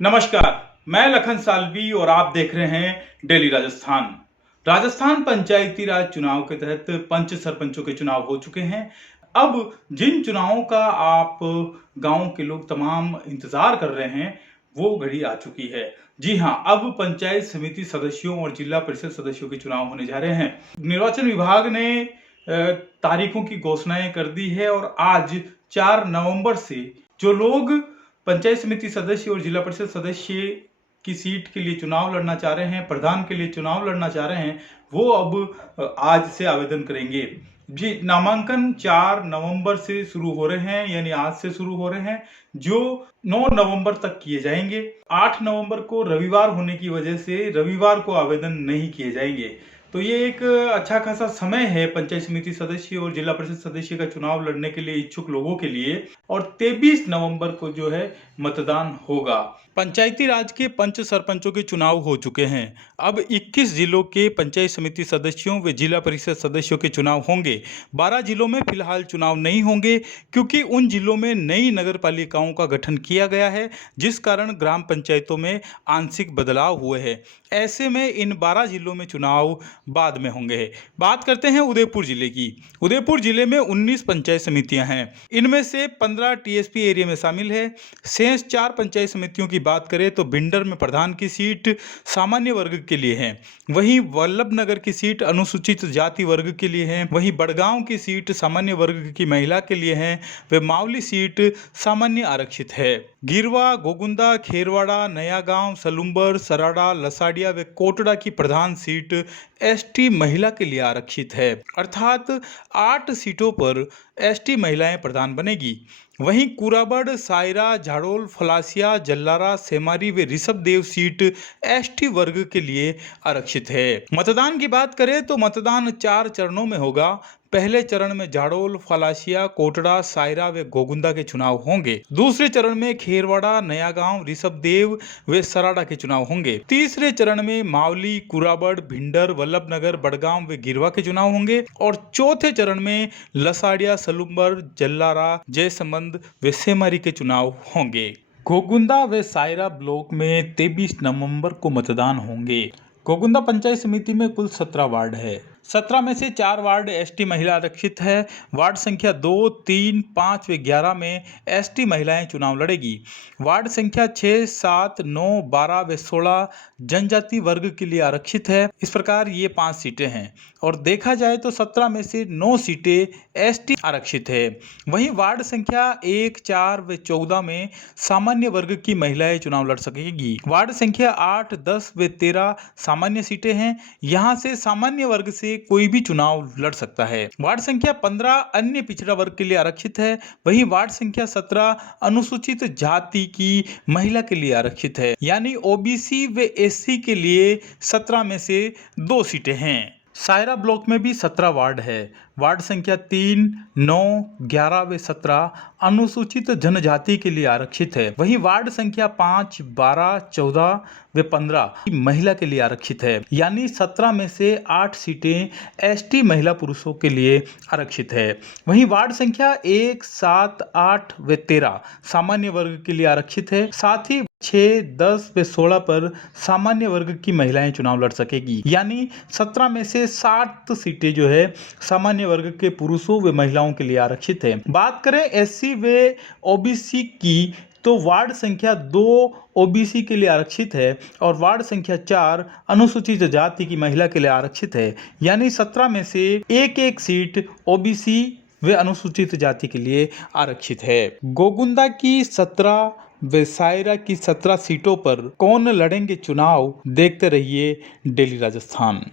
नमस्कार, मैं लखन सालवी और आप देख रहे हैं डेली राजस्थान। राजस्थान पंचायती राज चुनाव के तहत पंच सरपंचों के चुनाव हो चुके हैं। अब जिन चुनावों का आप गांव के लोग तमाम इंतजार कर रहे हैं, वो घड़ी आ चुकी है। जी हां, अब पंचायत समिति सदस्यों और जिला परिषद सदस्यों के चुनाव होने जा रहे हैं। निर्वाचन विभाग ने तारीखों की घोषणाएं कर दी है और आज 4 नवंबर से जो लोग पंचायत समिति सदस्य और जिला परिषद सदस्य की सीट के लिए चुनाव लड़ना चाह रहे हैं, प्रधान के लिए चुनाव लड़ना चाह रहे हैं, वो अब आज से आवेदन करेंगे। जी, नामांकन 4 नवंबर से शुरू हो रहे हैं, यानी आज से शुरू हो रहे हैं, जो 9 नवंबर तक किए जाएंगे। 8 नवंबर को रविवार होने की वजह से रविवार को आवेदन नहीं किए जाएंगे। तो ये एक अच्छा खासा समय है पंचायत समिति सदस्य और जिला परिषद सदस्य का चुनाव लड़ने के लिए इच्छुक लोगों के लिए। और 23 नवंबर को जो है मतदान होगा। पंचायती राज के पंच सरपंचों के चुनाव हो चुके हैं। अब 21 जिलों के पंचायत समिति सदस्यों व जिला परिषद सदस्यों के चुनाव होंगे। 12 जिलों में फिलहाल चुनाव नहीं होंगे, क्योंकि उन जिलों में नई नगर पालिकाओं का गठन किया गया है, जिस कारण ग्राम पंचायतों में आंशिक बदलाव हुए हैं। ऐसे में इन 12 जिलों में चुनाव बाद में होंगे। बात करते हैं उदयपुर जिले की। उदयपुर जिले में 19 पंचायत समितियां हैं। इनमें से 15 टीएसपी एरिया में शामिल है। शेष 4 पंचायत समितियों की बात करें तो भिंडर में प्रधान की सीट सामान्य वर्ग के लिए है, वहीं वल्लभनगर की सीट अनुसूचित जाति वर्ग के लिए है, वहीं बड़गांव की सीट सामान्य वर्ग की महिला के लिए है, व मावली सीट सामान्य आरक्षित है। गिरवा, गोगुंदा, खेरवाड़ा, नया गांव, सलुम्बर, सराड़ा, लसाड़िया व कोटड़ा की प्रधान सीट एसटी महिला के लिए आरक्षित है, अर्थात 8 सीटों पर एसटी महिलाएं प्रधान बनेगी। वहीं कुराबड़, सायरा, झाड़ोल, फलासिया, जल्लारा, सेमारी व ऋषभदेव सीट एसटी वर्ग के लिए आरक्षित है। मतदान की बात करें तो मतदान 4 चरणों में होगा। पहले चरण में झाड़ोल, फलासिया, कोटड़ा, सायरा व गोगुंदा के चुनाव होंगे। दूसरे चरण में खेरवाड़ा, नया गांव, ऋषभदेव व सराड़ा के चुनाव होंगे। तीसरे चरण में मावली, कुराबड़, भिंडर, वल्लभनगर, बड़गांव व गिरवा के चुनाव होंगे। और चौथे चरण में लसाड़िया, सलुम्बर, जल्लारा, जयसमंद व सेमारी के चुनाव होंगे। गोगुंदा व सायरा ब्लॉक में 23 नवंबर को मतदान होंगे। गोगुंदा पंचायत समिति में कुल 17 वार्ड है। 17 में से 4 वार्ड एसटी महिला आरक्षित है। वार्ड संख्या 2, 3, 5 व 11 में एसटी महिलाएं चुनाव लड़ेगी। वार्ड संख्या 6, 7, 9, 12 व 16 जनजाति वर्ग के लिए आरक्षित है। इस प्रकार ये 5 सीटें हैं और देखा जाए तो 17 में से 9 सीटें एसटी आरक्षित है। वहीं वार्ड संख्या 1, 4 व 14 में सामान्य वर्ग की महिलाएं चुनाव लड़ सकेगी। वार्ड संख्या 8, 10 व 13 सामान्य सीटें हैं। यहाँ से सामान्य वर्ग से कोई भी चुनाव लड़ सकता है। वार्ड संख्या 15 अन्य पिछड़ा वर्ग के लिए आरक्षित है। वहीं वार्ड संख्या 17 अनुसूचित जाति की महिला के लिए आरक्षित है, यानी ओबीसी व एससी के लिए 17 में से 2 सीटें हैं। सायरा ब्लॉक में भी 17 वार्ड है। वार्ड संख्या 3, 9, 11 व 17 अनुसूचित जनजाति के लिए आरक्षित है। वहीं वार्ड संख्या 5, 12, 14 व 15 महिला के लिए आरक्षित है, यानी 17 में से 8 सीटें एसटी महिला पुरुषों के लिए आरक्षित है। वहीं वार्ड संख्या 1, 7, 8 व 13 सामान्य वर्ग के लिए आरक्षित है। साथ ही 6, 10 व 16 पर सामान्य वर्ग की महिलाएं चुनाव लड़ सकेगी, यानी 17 में से 7 सीटें जो है सामान्य वर्ग के पुरुषों व महिलाओं के लिए आरक्षित है। बात करें एससी व ओबीसी की तो वार्ड संख्या 2 ओबीसी के लिए आरक्षित है और वार्ड संख्या 4 अनुसूचित जाति की महिला के लिए आरक्षित है, यानी 17 में से एक सीट ओबीसी व अनुसूचित जाति के लिए आरक्षित है। गोगुंदा की 17 व सायरा की 17 सीटों पर कौन लड़ेंगे चुनाव, देखते रहिए डेली राजस्थान।